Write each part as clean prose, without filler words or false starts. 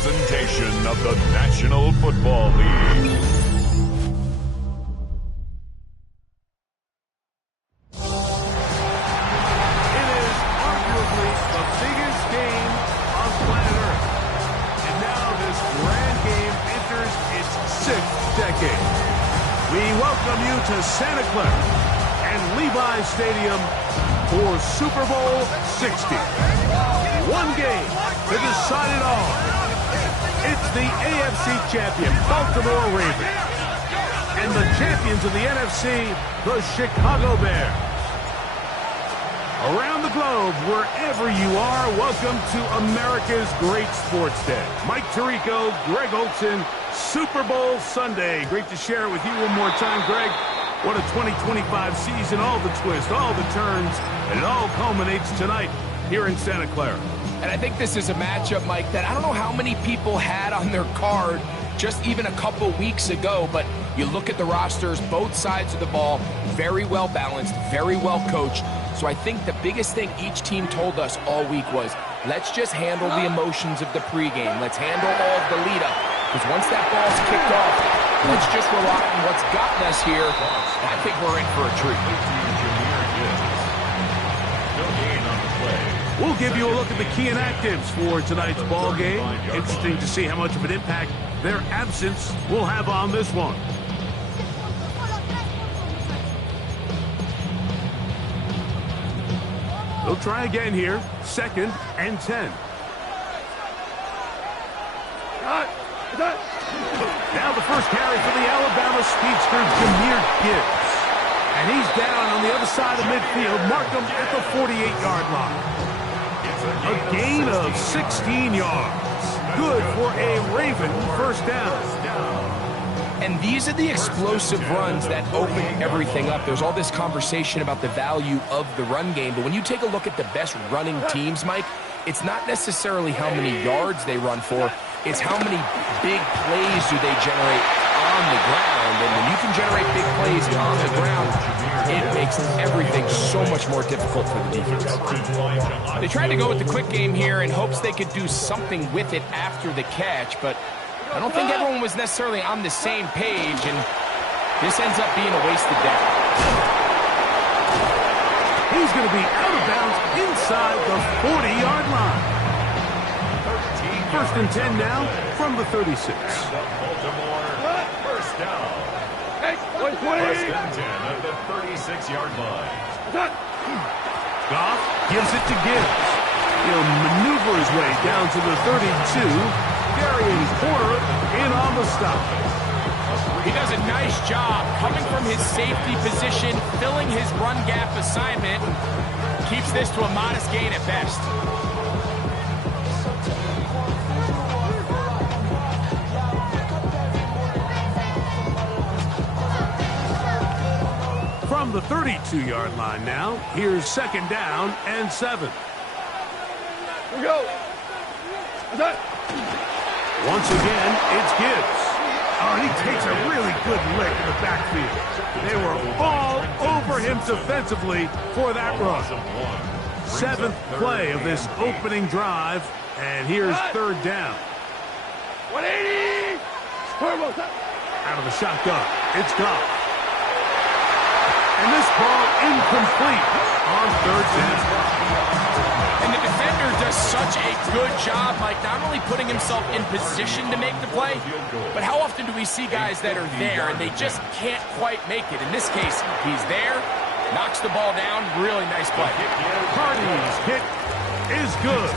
presentation of the National Football League. It is arguably the biggest game on planet Earth. And now this grand game enters its 6th decade. We welcome you to Santa Clara and Levi Stadium for Super Bowl 60. One game to decide it all. It's the AFC champion, Baltimore Ravens, and the champions of the NFC, the Chicago Bears. Around the globe, wherever you are, welcome to America's great sports day. Mike Tirico, Greg Olson, Super Bowl Sunday. Great to share it with you one more time, Greg. What a 2025 season, all the twists, all the turns, and it all culminates tonight here in Santa Clara. And I think this is a matchup, Mike, that I don't know how many people had on their card just even a couple weeks ago, but you look at the rosters, both sides of the ball, very well balanced, very well coached. So I think the biggest thing each team told us all week was, let's just handle the emotions of the pregame. Let's handle all of the lead-up. Because once that ball's kicked off, let's just rely on what's gotten us here. And I think we're in for a treat. We'll give you a look at the key inactives for tonight's ball game. Interesting to see how much of an impact their absence will have on this one. They'll try again here. 2nd and 10. Now the first carry for the Alabama speedster, Jahmyr Gibbs. And he's down on the other side of midfield. Mark him at the 48-yard line. A gain of 16 yards. Good for a Raven first down. And these are the explosive runs that open everything up. There's all this conversation about the value of the run game, but when you take a look at the best running teams, Mike, it's not necessarily how many yards they run for, it's how many big plays do they generate on the ground. And when you can generate big plays on the ground, it makes everything so much more difficult for the defense. They tried to go with the quick game here in hopes they could do something with it after the catch, but I don't think everyone was necessarily on the same page, and this ends up being a wasted down. He's going to be out of bounds inside the 40-yard line. 1st and 10 now from the 36. Baltimore first down. First and 10 at the 36-yard line. Goff gives it to Gibbs. He'll maneuver his way down to the 32. Darian Porter in on the stop. He does a nice job coming from his safety position, filling his run gap assignment, keeps this to a modest gain at best. From the 32-yard line now, here's 2nd down and 7. Here we go. Once again, it's Gibbs. Oh, and he takes a really good lick in the backfield. They were all over him defensively for that run. 7th play of this opening drive, and here's 3rd down. 180! Out of the shotgun, it's Goff. And this ball incomplete on 3rd down. And the defender does such a good job, Mike, not only putting himself in position to make the play, but how often do we see guys that are there and they just can't quite make it? In this case, he's there, knocks the ball down, really nice play. Hardy's kick is good.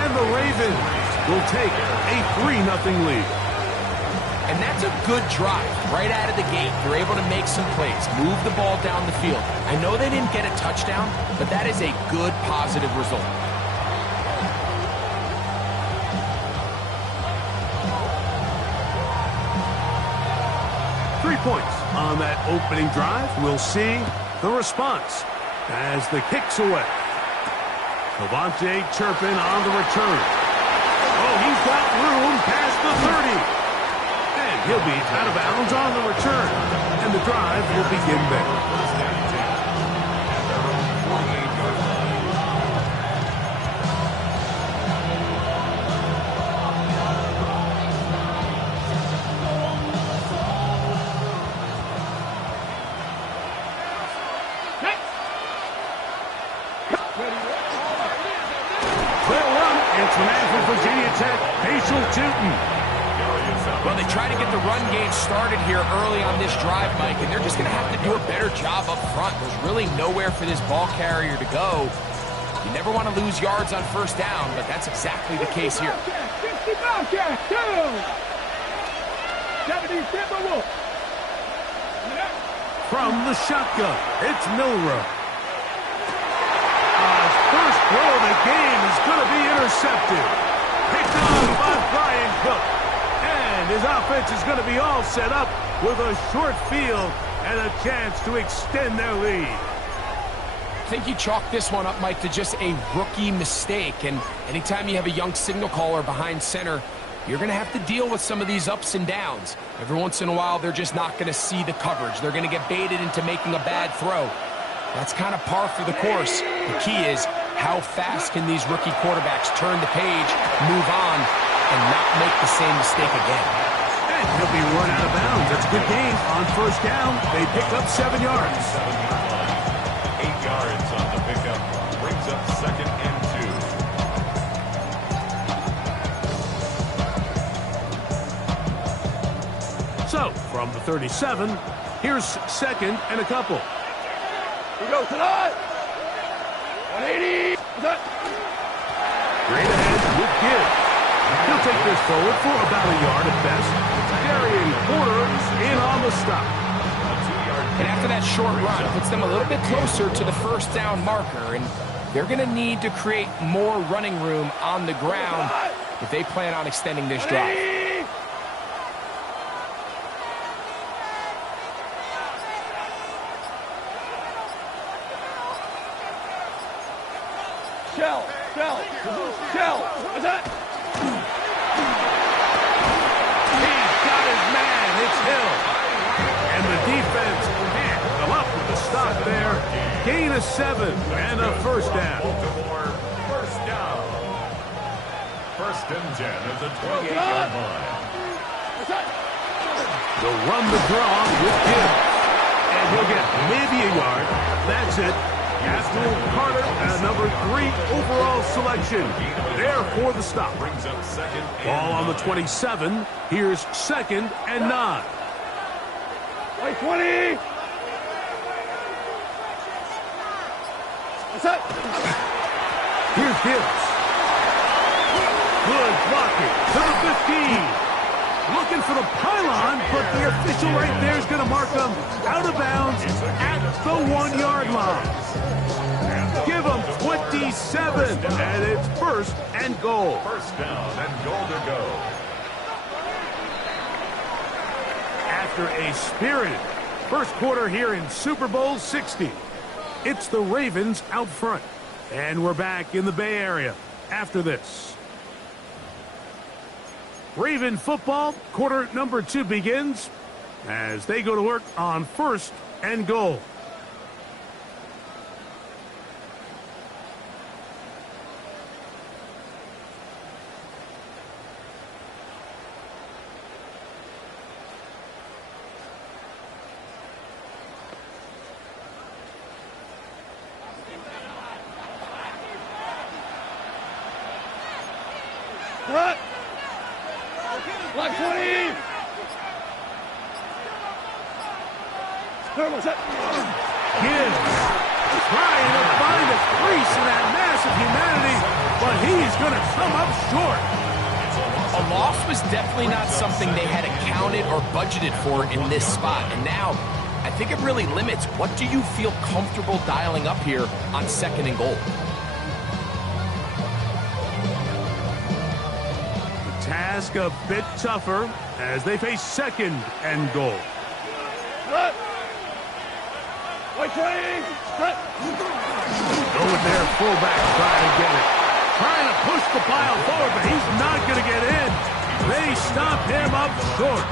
And the Ravens will take a 3-0 lead. And that's a good drive right out of the gate. They're able to make some plays, move the ball down the field. I know they didn't get a touchdown, but that is a good, positive result. Three points on that opening drive. We'll see the response as the kick's away. Cavante Turpin on the return. Oh, he's got room past the 30. He'll be out of bounds on the return, and the drive will begin there. they try to get the run game started here early on this drive, Mike, and they're just going to have to do a better job up front. There's really nowhere for this ball carrier to go. You never want to lose yards on first down, but that's exactly the case here. From the shotgun, it's Milrow. First throw of the game is going to be intercepted. Picked off by Brian Cook. And his offense is going to be all set up with a short field and a chance to extend their lead. I think you chalk this one up, Mike, to just a rookie mistake. And anytime you have a young signal caller behind center, you're going to have to deal with some of these ups and downs. Every once in a while, they're just not going to see the coverage. They're going to get baited into making a bad throw. That's kind of par for the course. The key is, how fast can these rookie quarterbacks turn the page, move on, and not make the same mistake again? And he'll be run out of bounds. That's a good gain on first down. They pick up 7 yards. 8 yards on the pickup. Brings up 2nd and 2. So, from the 37, here's 2nd and a couple. We go tonight. 180. Straight ahead with Gibbs. He'll take this forward for about a yard at best. Darian Porter in on the stop. And after that short run, it puts them a little bit closer to the first down marker, and they're going to need to create more running room on the ground if they plan on extending this drive. Shell. What's that? He's got his man. It's Hill. And the defense can't come up with a stop there. Gain of 7 and a first down. First down. 1st and 10 at the 28-yard line. They'll run the draw with Gibbs. And he'll get maybe a yard. That's it. Abdul Carter, number 3 overall selection. There for the stop. Brings up 2nd and Ball on the 27. Here's 2nd and 9. Like 20. What's that? Here's Gibbs. Good blocking to the 15. Looking for the pylon, but the official right there is going to mark them out of bounds at the 1-yard line. Give them 27, and it's 1st and goal. first down and goal to go. After a spirited first quarter here in Super Bowl 60, it's the Ravens out front. And we're back in the Bay Area after this. Raven football, quarter number 2 begins as they go to work on 1st and goal. What? Like 20. What's that? Gibbs trying to find a crease in that mass of humanity, but he's going to come up short. A loss was definitely not something they had accounted or budgeted for in this spot. And now, I think it really limits what do you feel comfortable dialing up here on 2nd and goal. Task a bit tougher as they face 2nd and goal. What? Like 20. What? Going there, fullback trying to get it. Trying to push the pile forward, but he's not going to get in. They stop him up short.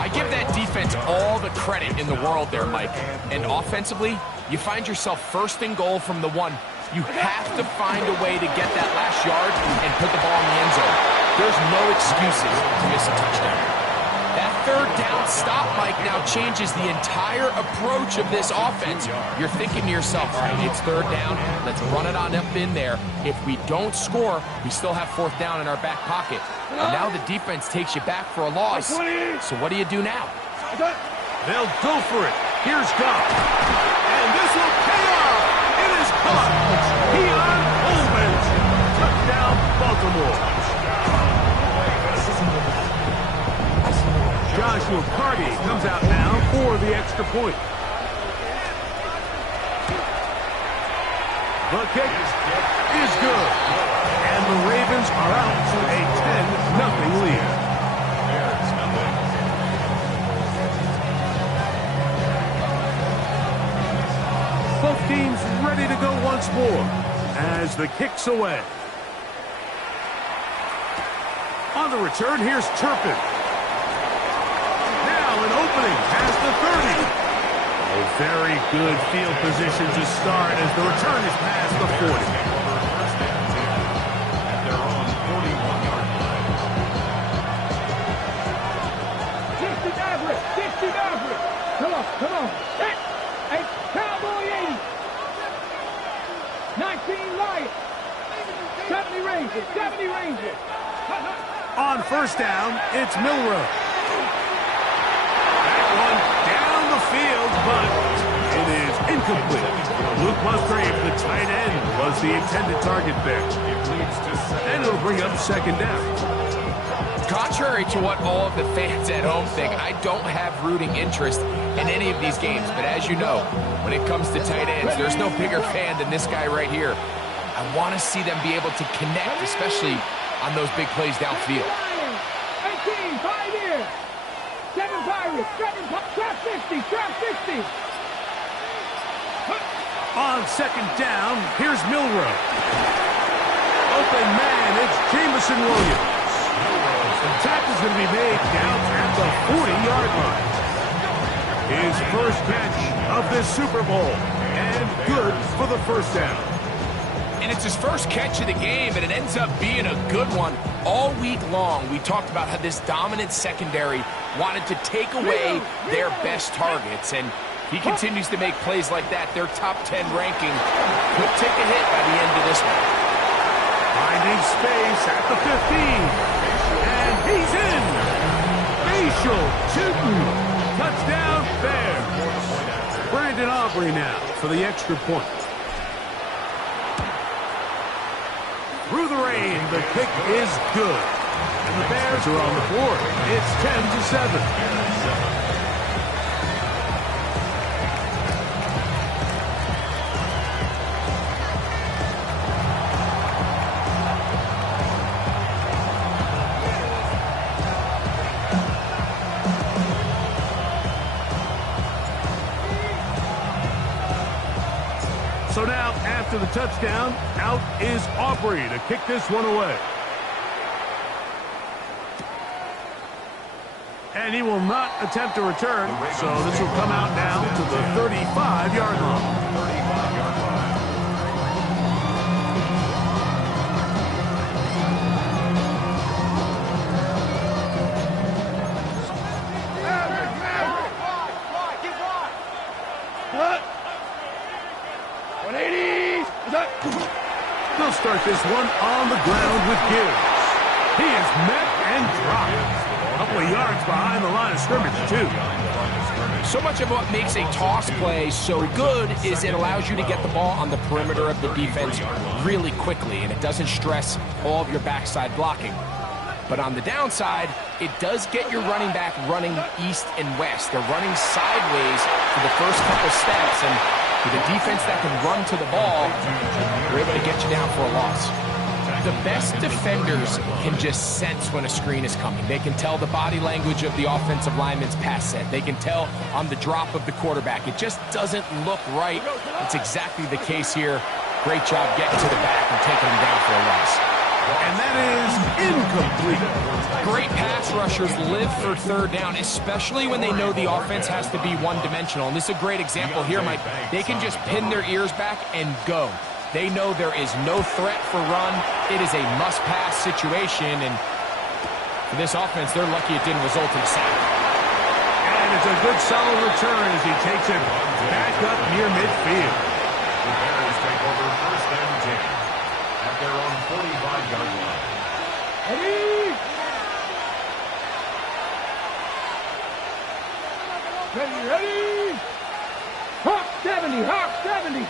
I give that defense all the credit in the world there, Mike. And offensively, you find yourself 1st and goal from the 1. You have to find a way to get that last yard and put the ball in the end zone. There's no excuses to miss a touchdown. That 3rd down stop, Mike, now changes the entire approach of this offense. You're thinking to yourself, all right, it's 3rd down. Let's run it on up in there. If we don't score, we still have 4th down in our back pocket. And now the defense takes you back for a loss. So what do you do now? They'll go for it. Here's Goff. And this will pay off. It is caught. Keon Coleman. Touchdown, Baltimore. Joshua Carty comes out now for the extra point. The kick is good. And the Ravens are out to a 10-0 lead. Both teams ready to go once more as the kick's away. On the return, here's Turpin. Now an opening past the 30. A very good field position to start as the return is past the 40. At their own 41-yard line. 60 Maverick. 60 Maverick. Come on. Hey, Cowboy 80. 19 Lions. 70 Rangers. On first down, it's Milrow. That one down the field, but it is incomplete. Luke Musgrave, the tight end, was the intended target there. And it'll bring up second down. Contrary to what all of the fans at home think, I don't have rooting interest in any of these games. But as you know, when it comes to tight ends, there's no bigger fan than this guy right here. I want to see them be able to connect, especially on those big plays downfield. 18, Pioneers. 7 Pirates. Trap 60. On second down, here's Milrow. Open man, it's Jamison Williams. The tackle's going to be made down at the 40-yard line. His first catch of this Super Bowl, and good for the first down. And it's his first catch of the game, and it ends up being a good one. All week long, we talked about how this dominant secondary wanted to take away their best targets, and he continues to make plays like that. Their top 10 ranking could take a hit by the end of this one. Finding space at the 15, and he's in. Facial shooting. Touchdown, Bears. Brandon Aubrey now for the extra point. Through the rain, the kick is good. And the Bears are on the board. It's 10-7. So now, after the touchdown, out is Aubrey to kick this one away. And he will not attempt a return, so this will come out now to the 35-yard line. They'll start this one on the ground with Gibbs. He is met and dropped. A couple of yards behind the line of scrimmage, too. So much of what makes a toss play so good is it allows you to get the ball on the perimeter of the defense really quickly, and it doesn't stress all of your backside blocking. But on the downside, it does get your running back running east and west. They're running sideways for the first couple steps, and with a defense that can run to the ball, they're able to get you down for a loss. The best defenders can just sense when a screen is coming. They can tell the body language of the offensive lineman's pass set. They can tell on the drop of the quarterback. It just doesn't look right. It's exactly the case here. Great job getting to the back and taking him down for a loss. And that is incomplete. Great pass rushers live for third down, especially when they know the offense has to be one-dimensional. And this is a great example here, Mike. They can just pin their ears back and go. They know there is no threat for run. It is a must-pass situation, and for this offense, they're lucky it didn't result in a sack. And it's a good solid return as he takes it back up near midfield. The Bears take over first and 10 at their own 45-yard line. Ready? Ready? Hawk 70, Hawk 70.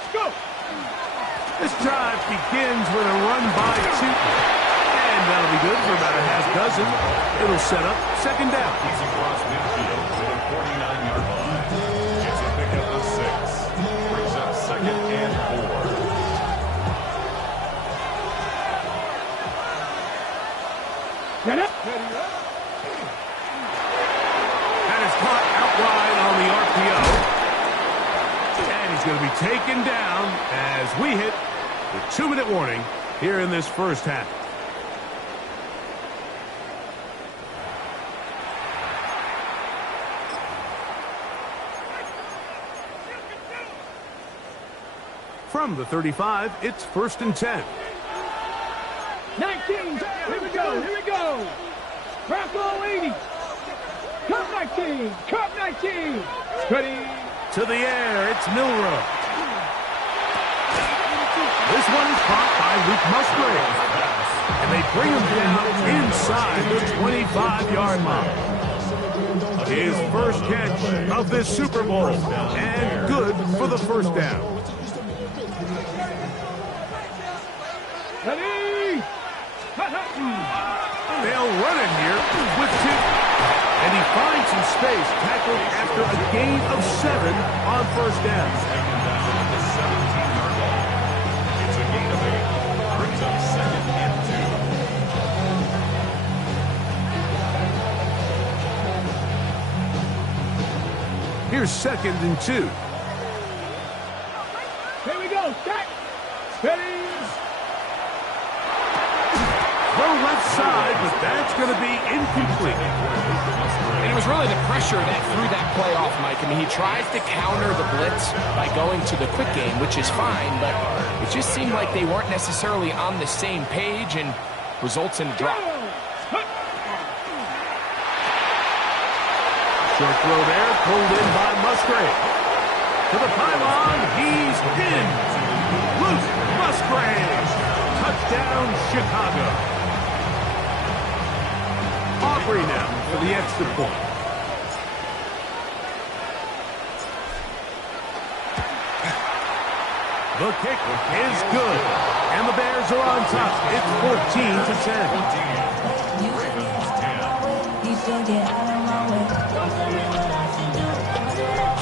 Let's go. This drive begins with a run by two. And that'll be good for about a half dozen. It'll set up second down. He's across midfield to the 49-yard line. It's a pickup of 6. Brings up second and 4. Get up. That is caught out wide on the RPO. And he's going to be taken down as we hit the 2-minute warning here in this first half. From the 35, it's 1st and 10. 19. Here we go. Here we go. Bronco 80. Cup 19. Cup 19. Ready. To the air, it's Milrow. This one is caught by Luke Musgrave. And they bring him down inside the 25-yard line. His first catch of this Super Bowl. And good for the first down. Ready. They'll run it here with 2. And he finds some space, tackled after a gain of 7 on first down. Taken down at the 17-yard line. It's a gain of 8. Brings up second and 2. Here's 2nd and 2. Here we go. Stack. Ready. Throw left side, but that's going to be incomplete. And it was really the pressure that threw that play off, Mike. I mean, he tries to counter the blitz by going to the quick game, which is fine, but it just seemed like they weren't necessarily on the same page and results in a drop. Short throw there, pulled in by Musgrave. To the pylon, he's in. Luke Musgrave. Touchdown, Chicago. Aubrey now for the extra point. The kick is good. And the Bears are on top. It's 14-10.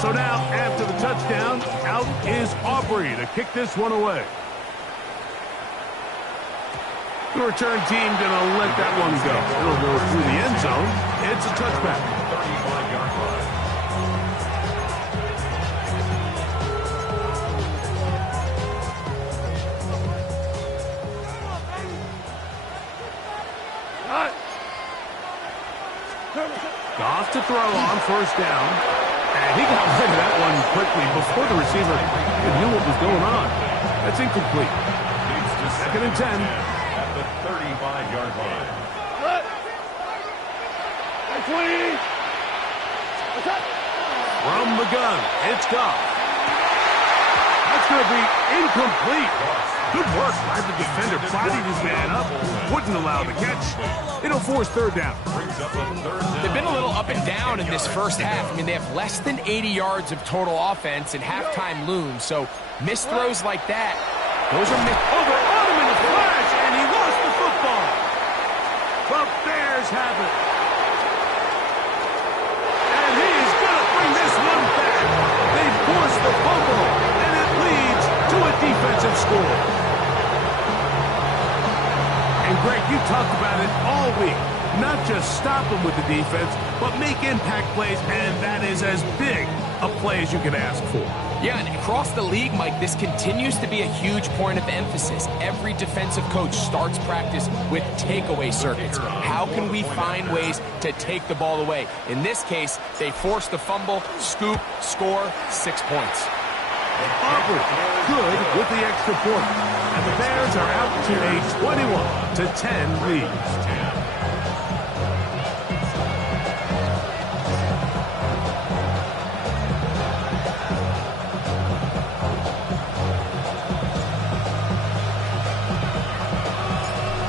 So now, after the touchdown, out is Aubrey to kick this one away. The return team going to let that one go. It'll go through the end zone. It's a touchback. 35-yard line. Goff to throw on first down. And he got rid of that one quickly before the receiver knew what was going on. That's incomplete. Second and 10. At the 35-yard line. From the gun, it's Goff. That's going to be incomplete. Good work by the defender. Bodied his man up. Wouldn't allow the catch. It'll force third down. Brings up a third down. They've been a little up and down in this first half. I mean, they have less than 80 yards of total offense and halftime looms. So missed throws like that, those are missed. Over on him in a flash, and he lost the football. The Bears have it. And he is going to bring this one back. They force the fumble, and it leads to a defensive score. And Greg, you talked about it all week. Not just stop them with the defense, but make impact plays, and that is as big a play as you can ask for. Yeah, and across the league, Mike, this continues to be a huge point of emphasis. Every defensive coach starts practice with takeaway circuits. How can we find ways to take the ball away? In this case, they forced the fumble, scoop, score, 6 points. Aubrey, good with the extra point. And the Bears are out to a 21-10 lead.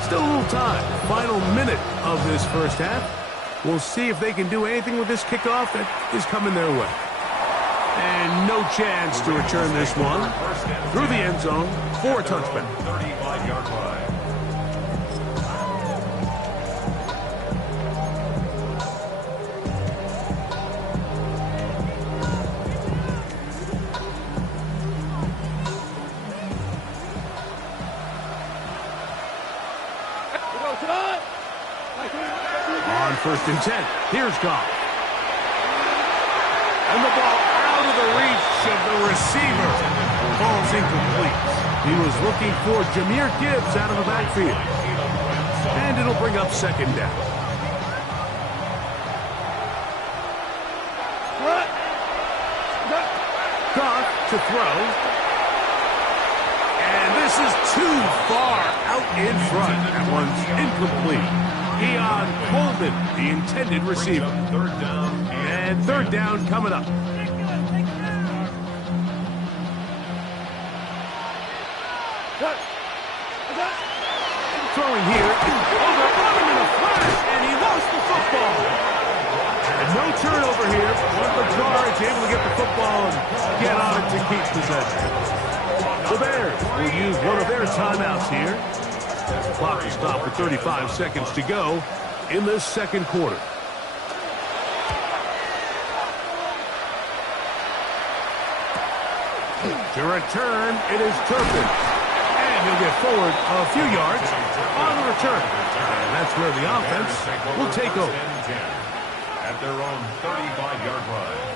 Still a little time. Final minute of this first half. We'll see if they can do anything with this kickoff that is coming their way. And no chance to return this one through the end zone for a touchback. 35-yard line. On 1st and 10, here's Goff. And the ball out of the reach of the receiver. Ball's incomplete. He was looking for Jahmyr Gibbs out of the backfield. And it'll bring up 2nd down. Goff to throw. And this is too far out in front. That one's incomplete. Keon Coleman, the intended receiver. And 3rd down coming up. Throwing here. Oh, they're on him in a flash, and he lost the football. And no turnover here. One of the guards able to get the football and get on it to keep possession. The Bears will use one of their timeouts here. Clock is stopped with 35 seconds to go in this 2nd quarter. To return, it is Turpin. And he'll get forward a few yards on the return. And that's where the offense will take over. At their own 35-yard line.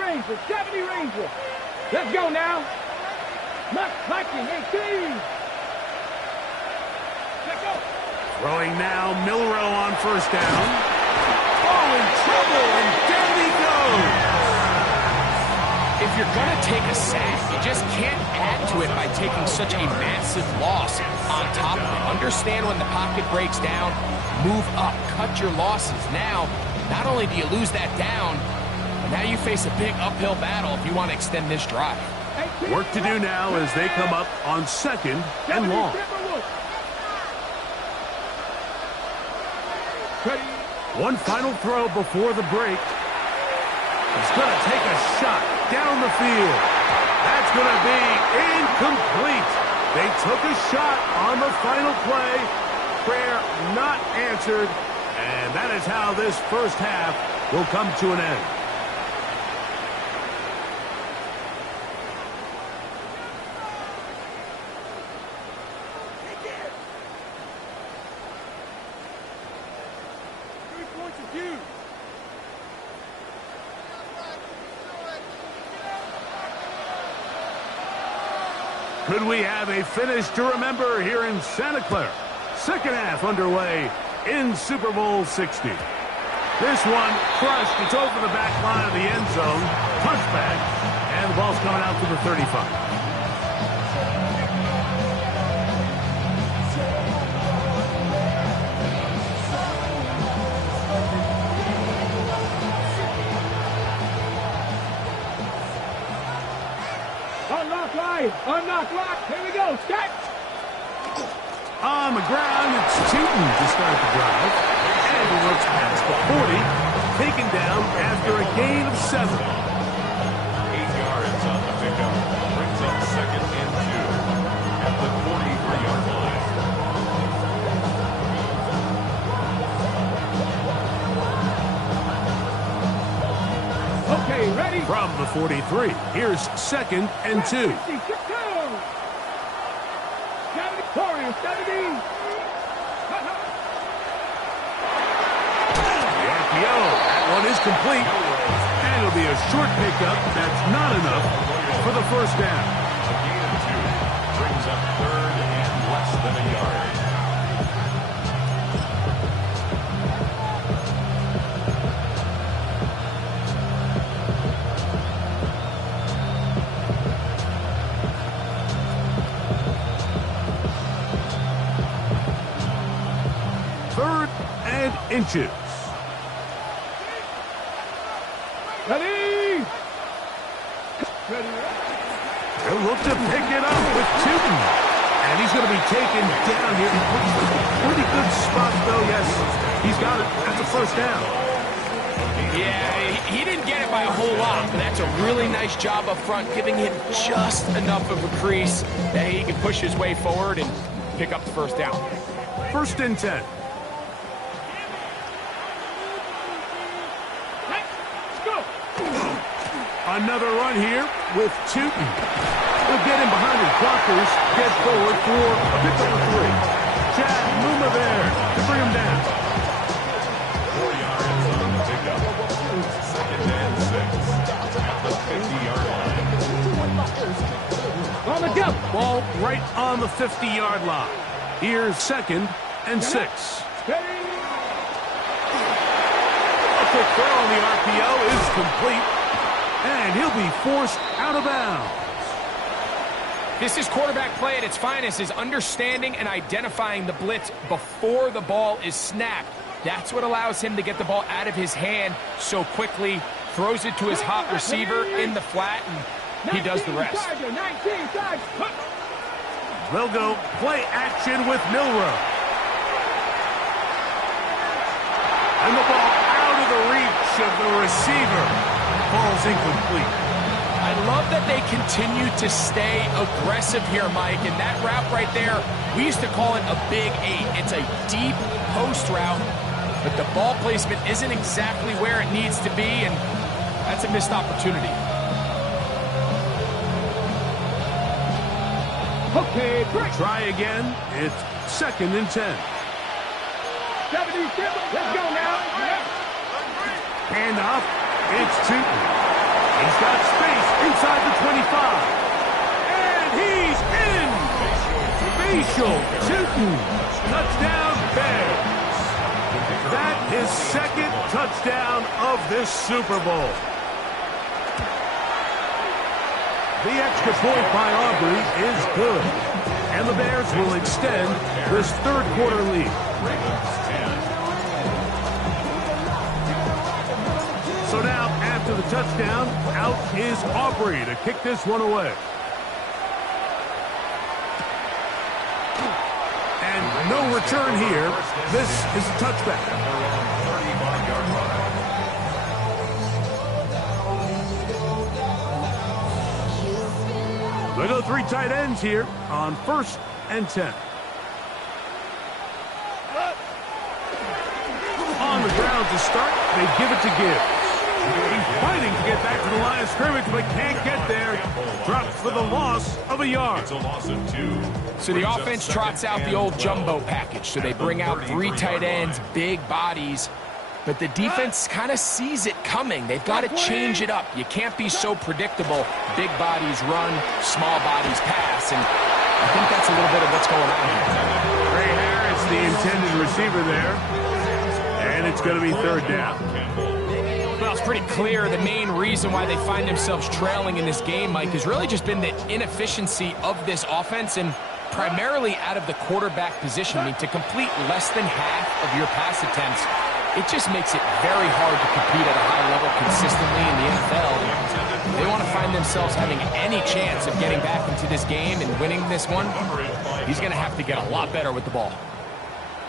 Ranger, 70 Ranger. Let's go now. Marking 18. Let's go. Throwing now, Milrow on 1st down. Oh, in trouble, and down he goes. If you're going to take a sack, you just can't add to it by taking such a massive loss on top of it. Understand when the pocket breaks down, move up, cut your losses. Now, not only do you lose that down, but now you face a big uphill battle if you want to extend this drive. Work to do now as they come up on 2nd and long. One final throw before the break. He's going to take a shot down the field. That's going to be incomplete. They took a shot on the final play. Prayer not answered. And that is how this first half will come to an end. Could we have a finish to remember here in Santa Clara? 2nd half underway in Super Bowl 60. This one crushed. It's over the back line of the end zone. Touchback. And the ball's coming out to the 35. Unlock lock. Here we go. Start. On the ground, it's Tootin to start the drive. And he looks past the 40, taken down after a gain of 7. 8 yards on the pickup. Brings up 2nd and 2 at the 43-yard line. Okay, ready? From the 43, here's 2nd and 2. Is complete, and it'll be a short pickup. That's not enough for the 1st down. A gain of 2 brings up 3rd and less than a yard. Third and inches. Ready? They'll look to pick it up with Tootin. And he's going to be taken down here. Pretty good spot, though. Yes, he's got it. That's a first down. Yeah, he didn't get it by a whole lot, but that's a really nice job up front, giving him just enough of a crease that he can push his way forward and pick up the first down. 1st and 10. Another run here with Tootin. He'll get in behind his blockers, get forward for a pickup of 3. Chad Muma there to bring him down. 4 yards on the pickup. 2nd and 6 at the 50-yard line. On the go. Ball right on the 50-yard line. Here's 2nd and 6. A quick throw on the RPO is complete. And he'll be forced out of bounds. This is quarterback play at its finest, is understanding and identifying the blitz before the ball is snapped. That's what allows him to get the ball out of his hand so quickly, throws it to his hot receiver in the flat, and he does the rest. They'll go play action with Milrow. And the ball out of the reach of the receiver. Ball's incomplete. I love that they continue to stay aggressive here, Mike, and that route right there, we used to call it a big 8. It's a deep post route, but the ball placement isn't exactly where it needs to be, and that's a missed opportunity. Okay, try again. It's 2nd and 10. 77, let's go now. Hand off. It's Tootin. He's got space inside the 25. And he's in. Facial Tootin. Touchdown Bears. That is 2nd touchdown of this Super Bowl. The extra point by Aubrey is good. And the Bears will extend this 3rd quarter lead. So now, after the touchdown, out is Aubrey to kick this one away. And no return here. This is a touchback. They go 3 tight ends here on 1st and 10. On the ground to start, they give it to Gibbs. He's fighting to get back to the line of scrimmage, but can't get there. Drops for the loss of a yard. It's a loss of 2. So the offense trots out the old jumbo package. So they bring out 3 tight ends, big bodies. But the defense kind of sees it coming. They've got to change it up. You can't be so predictable. Big bodies run, small bodies pass. And I think that's a little bit of what's going on here. Ray Harris, the intended receiver there. And it's going to be 3rd down. Well, it's pretty clear the main reason why they find themselves trailing in this game, Mike, has really just been the inefficiency of this offense and primarily out of the quarterback position. I mean, to complete less than half of your pass attempts, it just makes it very hard to compete at a high level consistently in the NFL. And they want to find themselves having any chance of getting back into this game and winning this one. He's going to have to get a lot better with the ball.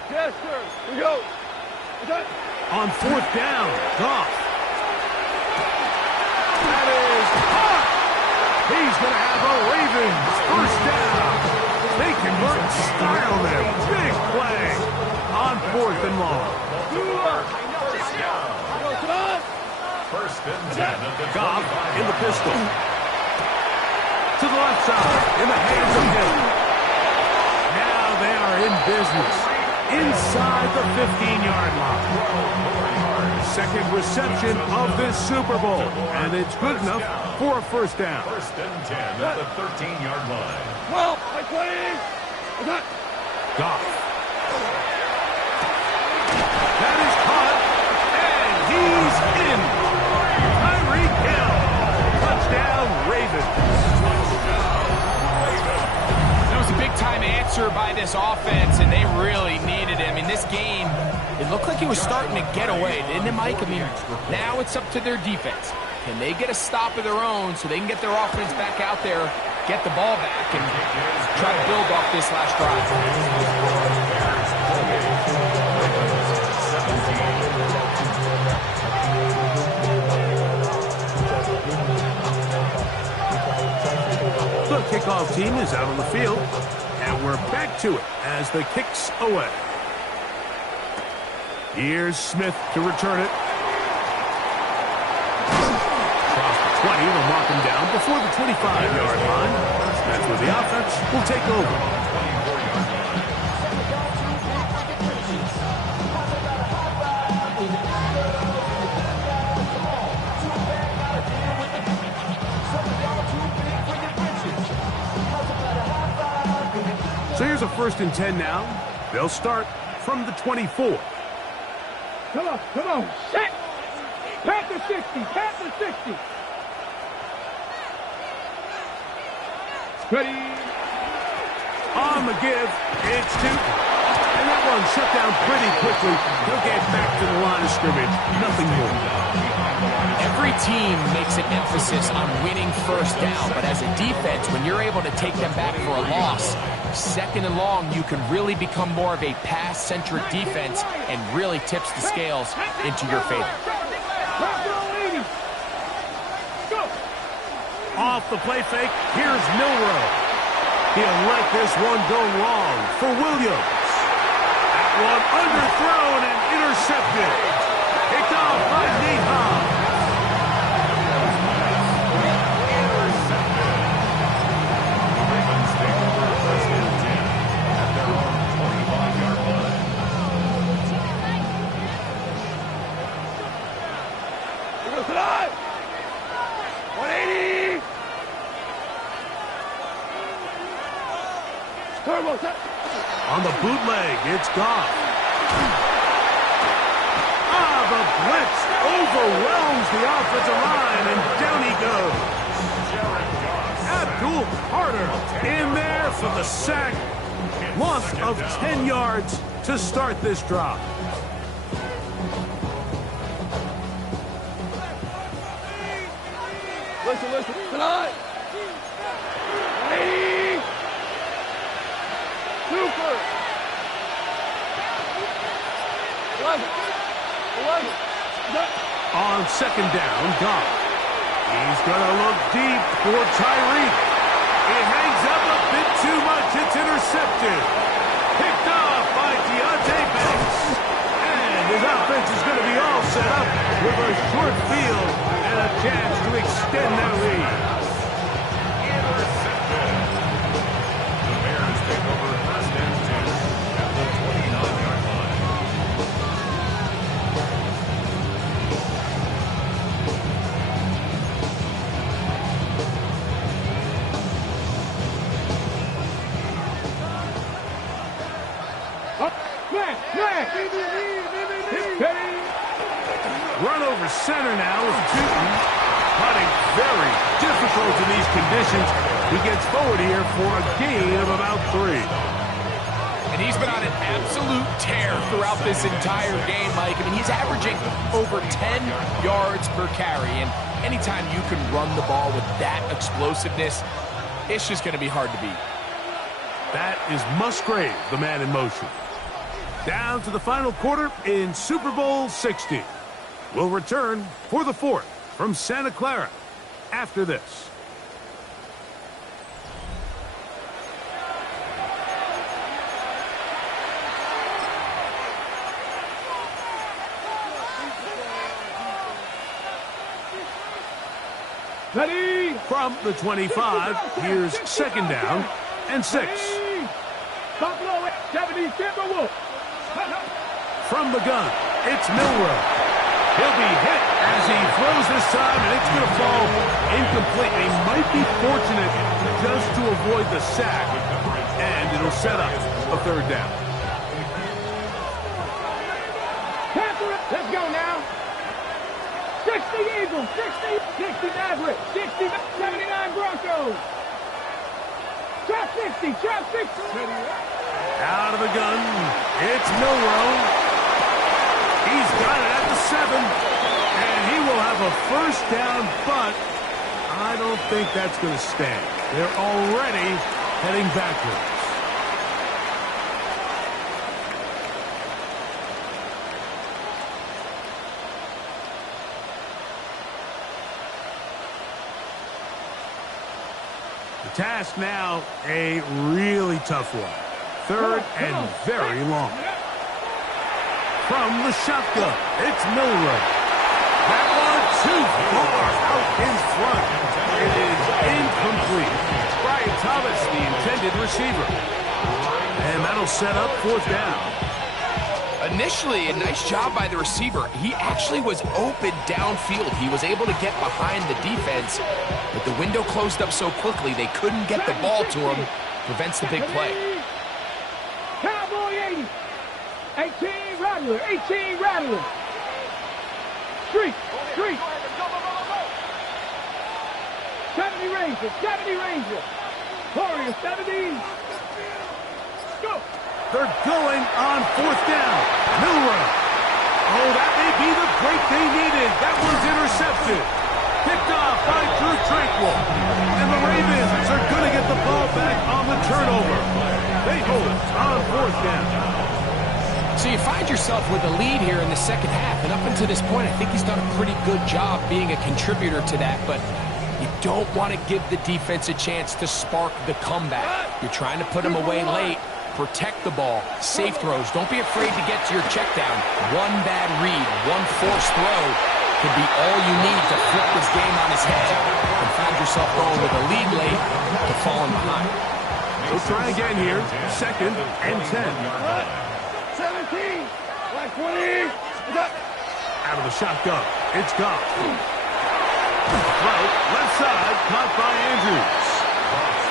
Yes, sir. We go. On 4th down, Goff. That is caught. He's going to have a Ravens 1st down. They convert style there. Big play on 4th and long. 1st and 10. Goff in the pistol. To the left side, in the hands of Hill. Now they are in business. Inside the 15-yard line. 2nd reception of this Super Bowl. And it's good enough for a 1st down. 1st and 10 at the 13-yard line. Well, my please. Goff. That is caught. And he's in. Tyreek Hill. Touchdown, Ravens. That was a big-time answer by this offense, and they really needed him. In this game, it looked like he was starting to get away, didn't it, Mike? I mean, now it's up to their defense. Can they get a stop of their own so they can get their offense back out there, get the ball back, and try to build off this last drive? The kickoff team is out on the field, and we're back to it as the kick's away. Here's Smith to return it. Across the 20, they'll mark him down before the 25-yard line. That's where the offense will take over. So here's a 1st and 10 now. They'll start from the 24. Come on, set! Pat the 60, pat the 60! Ready? On the give, it's 2. And that one shut down pretty quickly. He'll get back to the line of scrimmage. Nothing more. Every team makes an emphasis on winning 1st down, but as a defense, when you're able to take them back for a loss, 2nd and long, you can really become more of a pass-centric defense and really tips the scales into your favor. Off the play fake, here's Milrow. He'll let this one go long for Williams. That one underthrown and intercepted. Picked off by Nate Hobbs. On the bootleg, it's Goff. The blitz overwhelms the offensive line, and down he goes. Abdul Carter in there for the sack. Loss of 10 yards to start this drive. Listen, tonight. Ready? Super. On 2nd down, Goff. He's going to look deep for Tyreek. It hangs up a bit too much. It's intercepted. Picked off by Deontay Banks. And his offense is going to be all set up with a short field and a chance to extend that lead. Intercepted. The Bears take over 1st and 10 at the 29-yard line. Run over center now with Tootin. Putting very difficult in these conditions. He gets forward here for a gain of about 3. And he's been on an absolute tear throughout this entire game, Mike. I mean, he's averaging over 10 yards per carry. And anytime you can run the ball with that explosiveness, it's just going to be hard to beat. That is Musgrave, the man in motion. Down to the final quarter in Super Bowl 60. We'll return for the 4th from Santa Clara after this. Ready? From the 25, here's 2nd down and 6. Buffalo 70 Timberwolves. From the gun, it's Milrow. He'll be hit as he throws this time, and it's going to fall incomplete. He might be fortunate just to avoid the sack, and it'll set up a 3rd down. Let's go now. 60 Eagles, 60 Mavericks, 79 Broncos. Trap 60, trap 60. Out of the gun, it's Milrow. He's got it at the 7. And he will have a first down, but I don't think that's going to stand. They're already heading backwards. The task now, a really tough one. Third and very long. From the shotgun, it's Milroe. That one too far out in front. It is incomplete. Brian Thomas, the intended receiver. And that'll set up fourth down. Initially, a nice job by the receiver. He actually was open downfield. He was able to get behind the defense, but the window closed up so quickly they couldn't get the ball to him. Prevents the big play. Cowboy 80. 18 Rattler. 18 Rattler. Street. 70 Ranger. 70 Ranger. Warrior 70. Go. They're going on fourth down. Milroe. Oh, that may be the break they needed. That one's intercepted. Picked off by Drew Tranquil. And the Ravens are going to get the ball back on the turnover. They hold on fourth down. So you find yourself with a lead here in the second half, and up until this point, I think he's done a pretty good job being a contributor to that, but you don't want to give the defense a chance to spark the comeback. You're trying to put him away late. Protect the ball. Safe throws. Don't be afraid to get to your check down. One bad read, one forced throw could be all you need to flip this game on his head and find yourself going with a lead late to falling behind. We'll try again here. Second and 10. 17. Black 20. Out of the shotgun. It's gone. Throw, left side, caught by Andrews.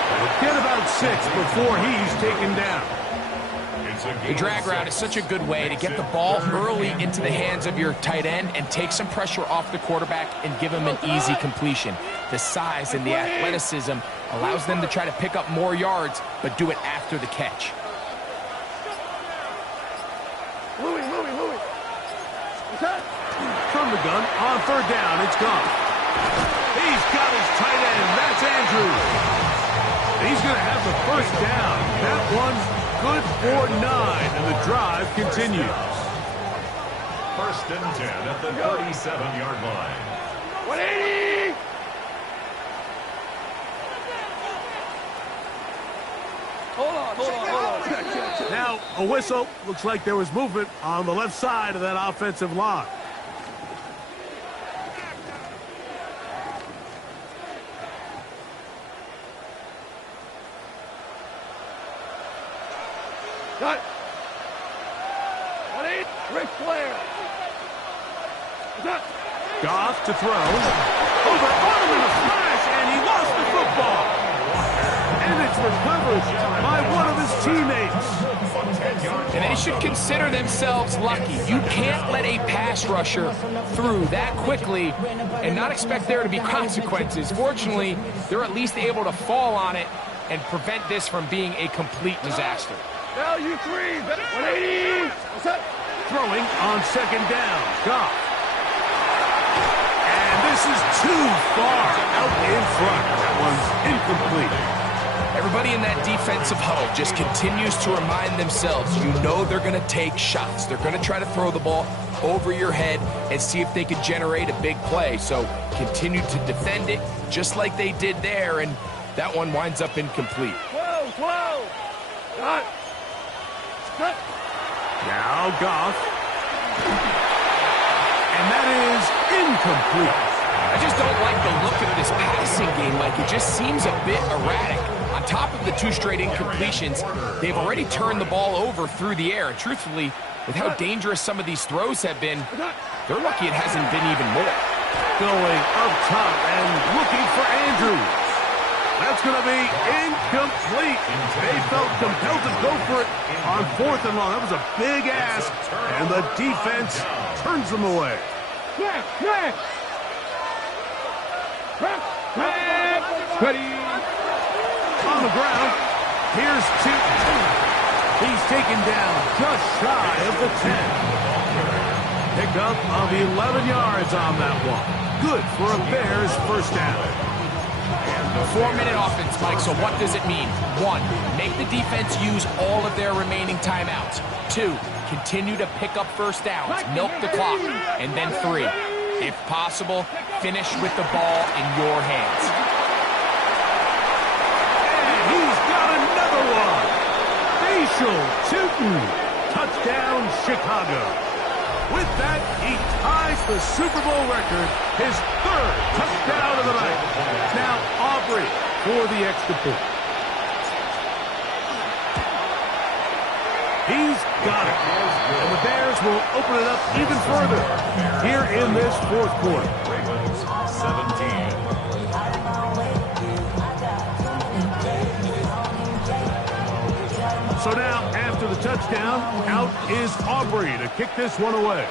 They'll get about 6 before he's taken down. The drag route is such a good way to get the ball early into the hands of your tight end and take some pressure off the quarterback and give him an easy completion. The size and the athleticism allows them to try to pick up more yards, but do it after the catch. Louis. From the gun, on third down, it's gone. He's got his tight end. That's Andrews. He's going to have the first down. That one's good for 9, and the drive continues. First and 10 at the 37-yard line. 180. Hold on. Now, a whistle. Looks like there was movement on the left side of that offensive line. Cut. 180. Ric Flair. Cut. Goff to throw. Over on him in a smash, and he lost the football. And it's recovered by one of his teammates. And they should consider themselves lucky. You can't let a pass rusher through that quickly and not expect there to be consequences. Fortunately, they're at least able to fall on it and prevent this from being a complete disaster. Now you 3. 180. Throwing on second down. Goff. And this is too far out in front. That one's incomplete. Everybody in that defensive huddle just continues to remind themselves, you know they're going to take shots. They're going to try to throw the ball over your head and see if they can generate a big play. So continue to defend it just like they did there, and that one winds up incomplete. 12. Cut. Now Goff. And that is incomplete. I just don't like the look of this passing game, Mike. It just seems a bit erratic. On top of the 2 straight incompletions, they've already turned the ball over through the air. And truthfully, with how dangerous some of these throws have been, they're lucky it hasn't been even more. Going up top and looking for Andrews. That's going to be incomplete. They felt compelled to go for it on fourth and long. That was a big ask, and the defense turns them away. Smash. Ready. On the ground, here's 2. He's taken down just shy of the 10. Pickup of 11 yards on that one. Good for a Bears first down. 4-minute offense, Mike, so what does it mean? 1, make the defense use all of their remaining timeouts. 2, continue to pick up first downs, milk the clock. And then 3, if possible, finish with the ball in your hands. And he's got another one. Facial Tootin'. Touchdown, Chicago. With that, he ties the Super Bowl record, his 3rd touchdown of the night. Now Aubrey for the extra point. He's got it. And the Bears will open it up even further here in this 4th quarter. Ravens 17. So now, after the touchdown, out is Aubrey to kick this one away.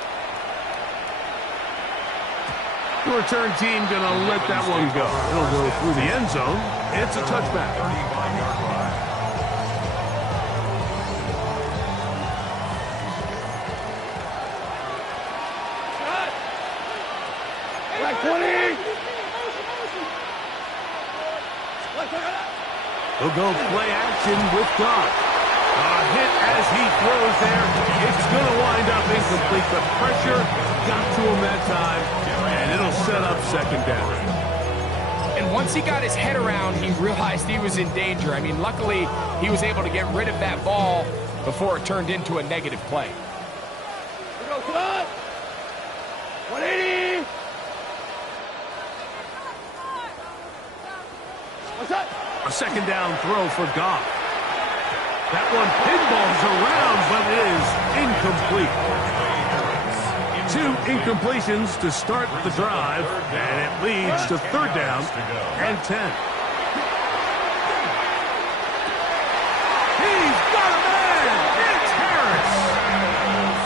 The return team going to let that one go. It'll go through the end zone. It's a touchback. 35-yard line. Like 20. He'll go play action with God. A hit as he throws there. It's going to wind up incomplete. The pressure got to him that time, and it'll set up 2nd down. And once he got his head around, he realized he was in danger. I mean, luckily, he was able to get rid of that ball before it turned into a negative play. Here we go, come on. 180. What's that? A 2nd down throw for Goff. That one pinballs around, but it is incomplete. 2 incompletions to start the drive, and it leads to 3rd down and 10. He's got a man! It's Harris!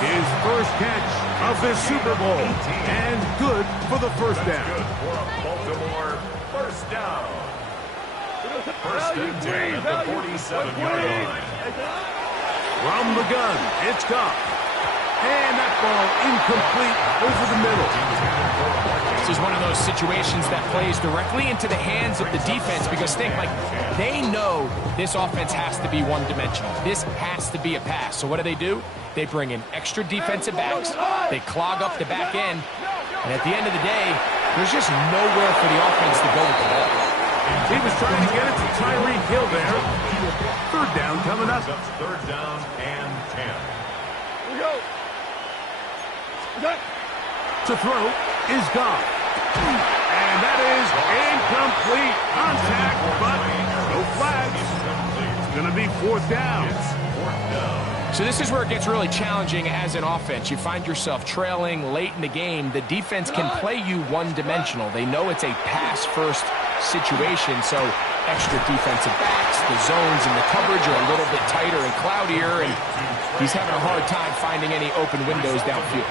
His first catch of the Super Bowl, and good for the first down. Good for a Baltimore first down. First and 10 at the 47-yard line. From the gun, it's Goff. And that ball incomplete over the middle. This is one of those situations that plays directly into the hands of the defense because think, like, they know this offense has to be one-dimensional. This has to be a pass. So what do? They bring in extra defensive backs. They clog up the back end. And at the end of the day, there's just nowhere for the offense to go with the ball. He was trying to get it to Tyreek Hill there. 3rd down coming up. That's 3rd down and 10. Here we go. To throw is Goff. And that is incomplete. Contact, but no flags. It's going to be 4th down. So this is where it gets really challenging as an offense. You find yourself trailing late in the game. The defense can play you one-dimensional. They know it's a pass-first situation, so extra defensive backs, the zones and the coverage are a little bit tighter and cloudier, and he's having a hard time finding any open windows downfield.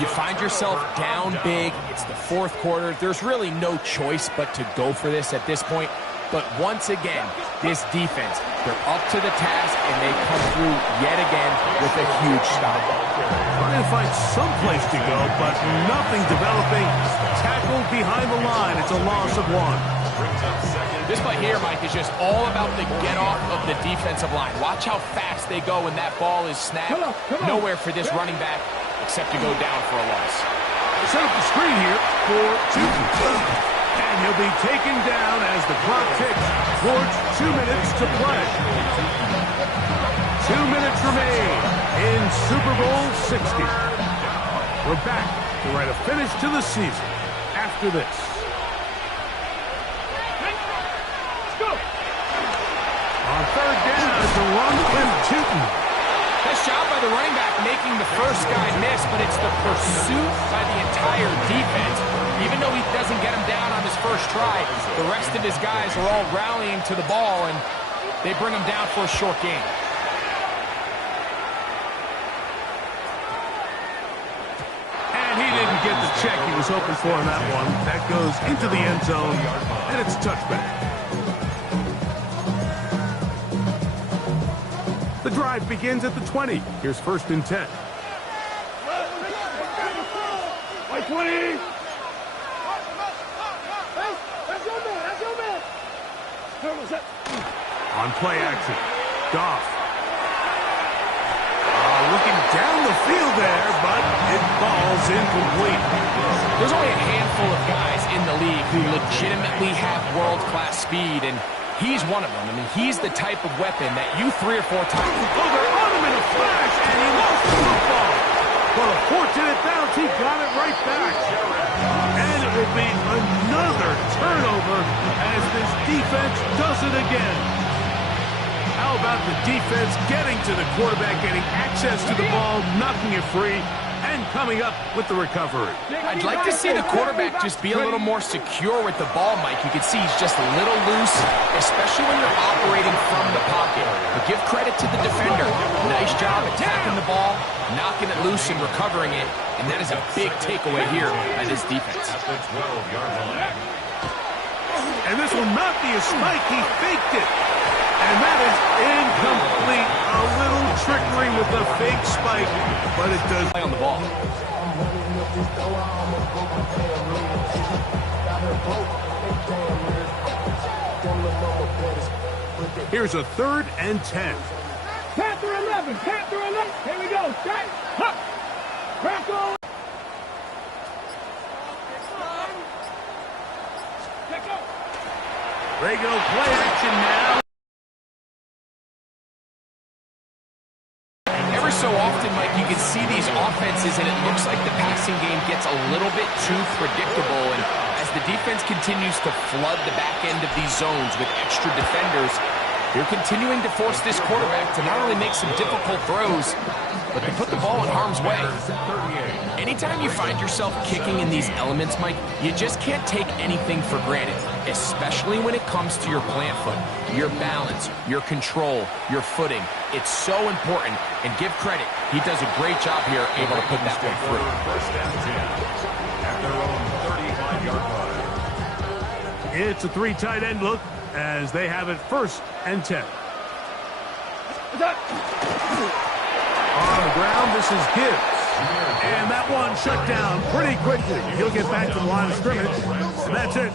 You find yourself down big. It's the 4th quarter. There's really no choice but to go for this at this point. But once again, this defense, they're up to the task, and they come through yet again with a huge stop. Trying to find some place to go, but nothing developing. Tackled behind the line. It's a loss of 1. This play here, Mike, is just all about the get-off of the defensive line. Watch how fast they go when that ball is snapped. Nowhere for this running back except to go down for a loss. Set up the screen here for Tootin'. And he'll be taken down as the clock ticks towards 2 minutes to play. 2 minutes remain in Super Bowl 60. We're back to write a finish to the season after this. Let's go. On 3rd down, it's a run with Tootin'. Nice job by the running back making the first guy miss, but it's the pursuit by the entire defense. Even though he doesn't get him down on his first try, the rest of his guys are all rallying to the ball, and they bring him down for a short gain. And he didn't get the check he was hoping for on that one. That goes into the end zone, and it's a touchback. The drive begins at the 20. Here's 1st and 10. please. Hey, that's your man. That's your man. On play action, Goff. Looking down the field there, but it falls incomplete. There's only a handful of guys in the league who legitimately have world-class speed, and he's one of them. I mean, he's the type of weapon that you 3 or 4 times... Oh, they're on him in a flash, and he lost the football. But a fortunate bounce, he got it right back. And it will be another turnover as this defense does it again. How about the defense getting to the quarterback, getting access to the ball, knocking it free, and coming up with the recovery? I'd like to see the quarterback just be a little more secure with the ball, Mike. You can see he's just a little loose, especially when you're operating from the pocket. But give credit to the defender. Nice job attacking the ball, knocking it loose and recovering it, and that is a big takeaway here by this defense. At the 12-yard line. And this will not be a spike. He faked it. And that is incomplete. A little trickery with the fake spike, but it does Play on the ball. Here's a 3rd and 10. Panther 11. Panther 11. Here we go. Strike. Hop. Crackle. Regular play action now. Ever so often, Mike, you can see these offenses, and it looks like the passing game gets a little bit too predictable. And as the defense continues to flood the back end of these zones with extra defenders, they're continuing to force this quarterback to not only make some difficult throws, but to put the ball in harm's way. Anytime you find yourself kicking in these elements, Mike, you just can't take anything for granted, especially when it comes to your plant foot, your balance, your control, your footing. It's so important, and give credit. He does a great job here able to put that one through. First and 10 at their own 35-yard line. It's a 3 tight end look as they have it 1st and 10. On the ground, this is Gibbs. And that one shut down pretty quickly. He'll get back to the line of scrimmage, and that's it.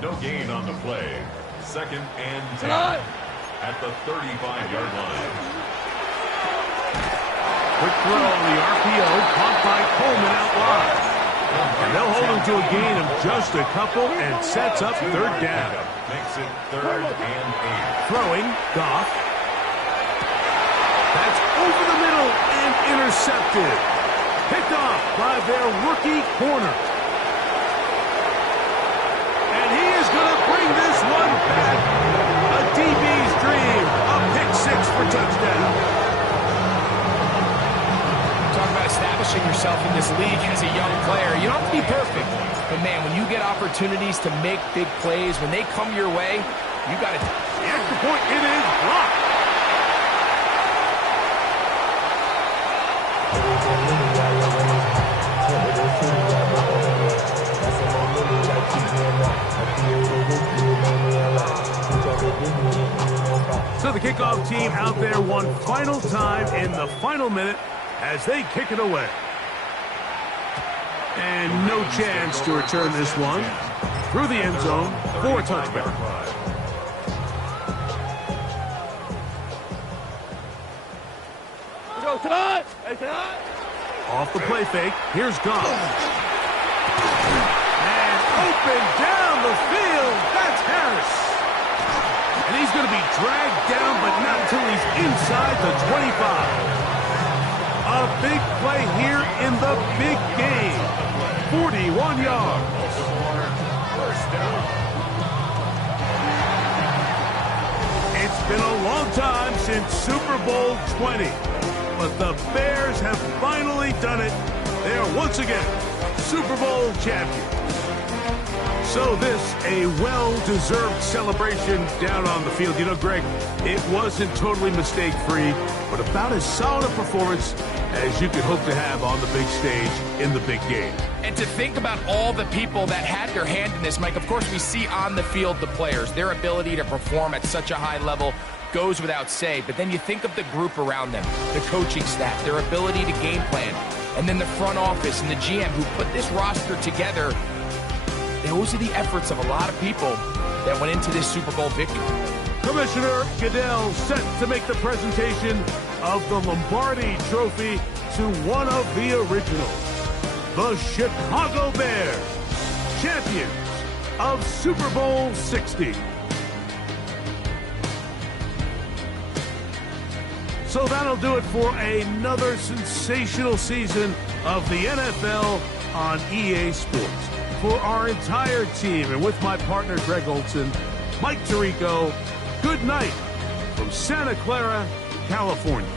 No gain on the play. 2nd and 10 at the 35-yard line. Quick throw on the RPO, caught by Coleman out wide. And they'll hold him to a gain of just a couple and sets up 3rd down. Makes it 3rd and 8. Throwing, Goff. That's over the middle and intercepted. Picked off by their rookie corner. And he is going to bring this one back. A DB's dream. A pick 6 for touchdown. Talk about establishing yourself in this league as a young player. You don't have to be perfect, but man, when you get opportunities to make big plays, when they come your way, you got to... The extra point, it is blocked. So the kickoff team out there one final time in the final minute as they kick it away. And no chance to return this one through the end zone for a touchback. Off the play fake, here's Goff. And open down the field, that's Harris. And he's going to be dragged down, but not until he's inside the 25. A big play here in the big game. 41 yards. It's been a long time since Super Bowl 20. But the Bears have finally done it. They are once again Super Bowl champions. So this, a well-deserved celebration down on the field. You know, Greg, it wasn't totally mistake-free, but about as solid a performance as you could hope to have on the big stage in the big game. And to think about all the people that had their hand in this, Mike, of course we see on the field the players, their ability to perform at such a high level goes without say, but then you think of the group around them, the coaching staff, their ability to game plan. and then the front office and the GM who put this roster together, those are the efforts of a lot of people that went into this Super Bowl victory. Commissioner Goodell set to make the presentation of the Lombardi Trophy to one of the originals, the Chicago Bears, champions of Super Bowl 60. So that'll do it for another sensational season of the NFL on EA Sports. For our entire team and with my partner Greg Olson, Mike Tirico, good night from Santa Clara, California.